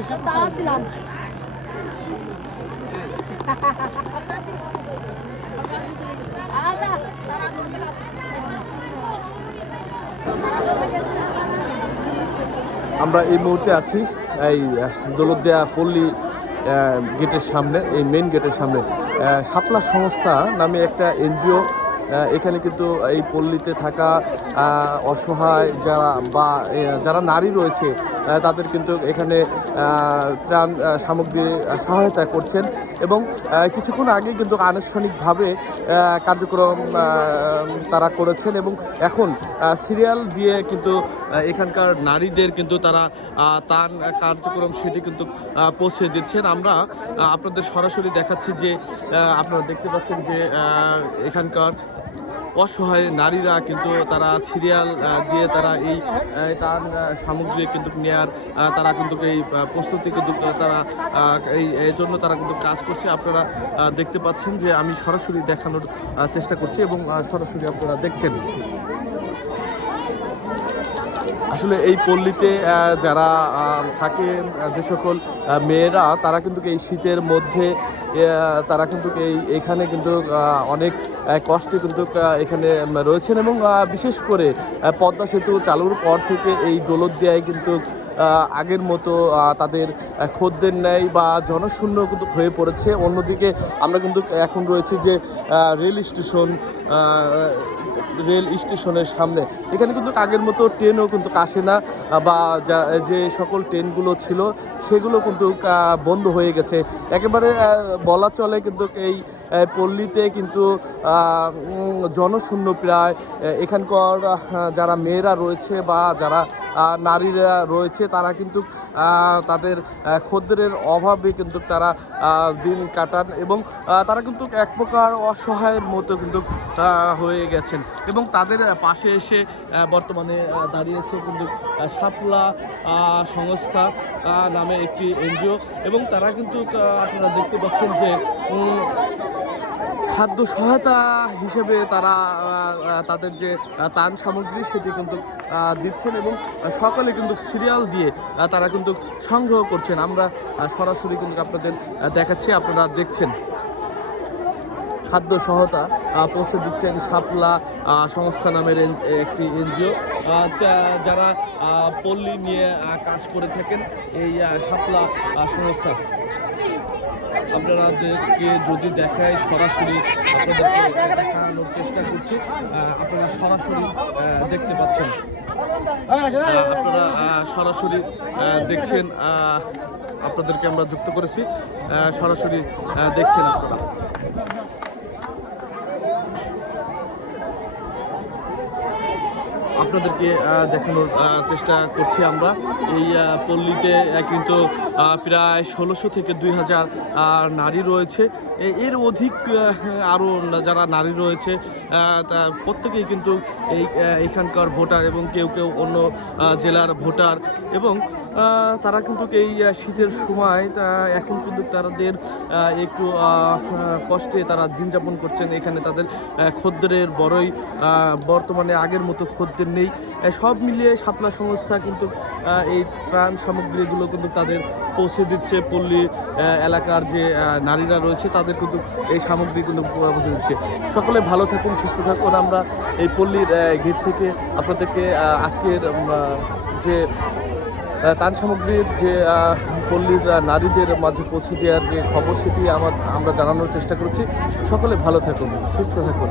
আমরা এই মুহূর্তে আছি এই দৌলতদিয়া পল্লী গেটের সামনে, এই মেন গেটের সামনে। শাপলা সংস্থা নামে একটা এনজিও এখানে কিন্তু এই পল্লীতে থাকা অসহায় যারা নারী রয়েছে তাদের কিন্তু এখানে ত্রাণ সামগ্রী সহায়তা করছেন এবং কিছুক্ষণ আগে কিন্তু আনুষ্ঠানিকভাবে কার্যক্রম তারা করেছেন এবং এখন সিরিয়াল দিয়ে কিন্তু এখানকার নারীদের কিন্তু তারা তার কার্যক্রম সেটি কিন্তু পৌঁছে দিচ্ছেন। আমরা আপনাদের সরাসরি দেখাচ্ছি যে আপনারা দেখতে পাচ্ছেন যে এখানকার অসহায় নারীরা কিন্তু তারা সিরিয়াল দিয়ে তারা এই তার সামগ্রী কিন্তু নেয়ার তারা কিন্তু এই প্রস্তুতি কিন্তু তারা এই জন্য তারা কিন্তু কাজ করছে। আপনারা দেখতে পাচ্ছেন যে আমি সরাসরি দেখানোর চেষ্টা করছি এবং সরাসরি আপনারা দেখছেন। আসলে এই পল্লীতে যারা থাকে যে সকল মেয়েরা তারা কিন্তু এই শীতের মধ্যে তারা কিন্তু এইখানে কিন্তু অনেক কষ্টে কিন্তু এখানে রয়েছেন এবং বিশেষ করে পদ্মা সেতু চালুর পর থেকে এই দৌলতদিয়ায় কিন্তু আগের মতো তাদের খদ্দের নেই বা জনশূন্য কিন্তু হয়ে পড়েছে। অন্যদিকে আমরা কিন্তু এখন রয়েছি যে রেল স্টেশনের সামনে। এখানে কিন্তু আগের মতো ট্রেনও কিন্তু আসে না বা যে সকল ট্রেনগুলো ছিল সেগুলো কিন্তু বন্ধ হয়ে গেছে একেবারে বলা চলে। কিন্তু এই পল্লীতে কিন্তু জনশূন্য প্রায়। এখানকার যারা মেয়েরা রয়েছে বা যারা নারীরা রয়েছে তারা কিন্তু তাদের খদ্দের অভাবে কিন্তু তারা দিন কাটান এবং তারা কিন্তু এক প্রকার অসহায়ের মতো কিন্তু হয়ে গেছেন এবং তাদের পাশে এসে বর্তমানে দাঁড়িয়েছে কিন্তু শাপলা সংস্থা নামে একটি এনজিও এবং তারা কিন্তু আপনারা দেখতে পাচ্ছেন যে খাদ্য সহায়তা হিসেবে তারা তাদের যে ত্রাণ সামগ্রী সেটি কিন্তু দিচ্ছেন এবং সকলে কিন্তু সিরিয়াল দিয়ে তারা কিন্তু সংগ্রহ করছেন। আমরা সরাসরি কিন্তু আপনাদের দেখাচ্ছি, আপনারা দেখছেন। খাদ্য সহায়তা পৌঁছে দিচ্ছেন শাপলা সংস্থা নামের একটি এনজিও যারা পল্লী নিয়ে কাজ করে থাকেন এই শাপলা সংস্থা। আপনাদেরকে যদি দেখায় সরাসরি আপনাদেরকে দেখানোর চেষ্টা করছি, আপনারা সরাসরি দেখতে পাচ্ছেন, আপনারা সরাসরি দেখছেন, আপনাদেরকে আমরা যুক্ত করেছি, সরাসরি দেখছেন আপনারা। আপনাদেরকে দেখানোর চেষ্টা করছি আমরা। এই পল্লীতে কিন্তু প্রায় ১৬০০ থেকে ২০০০ নারী রয়েছে। এর অধিক আরও যারা নারী রয়েছে প্রত্যেকেই কিন্তু এইখানকার ভোটার এবং কেউ কেউ অন্য জেলার ভোটার এবং তারা কিন্তু এই শীতের সময় এখন কিন্তু তাদের একটু কষ্টে তারা দিন যাপন করছেন। এখানে তাদের খদ্দেরের বড়ই বর্তমানে আগের মতো খদ্দের নেই। সব মিলিয়ে শাপলা সংস্থা কিন্তু এই ত্রাণ সামগ্রীগুলো কিন্তু তাদের পৌঁছে দিচ্ছে। পল্লী এলাকার যে নারীরা রয়েছে তাদের কিন্তু এই সামগ্রী কিন্তু পৌঁছে দিচ্ছে। সকলে ভালো থাকুন, সুস্থ থাকুন। আমরা এই পল্লীর গেট থেকে আপনাদেরকে আজকের যে ত্রাণ সামগ্রীর যে পল্লীর নারীদের মাঝে পৌঁছে দেওয়ার যে খবর সেটি আমরা জানানোর চেষ্টা করছি। সকলে ভালো থাকুন, সুস্থ থাকুন।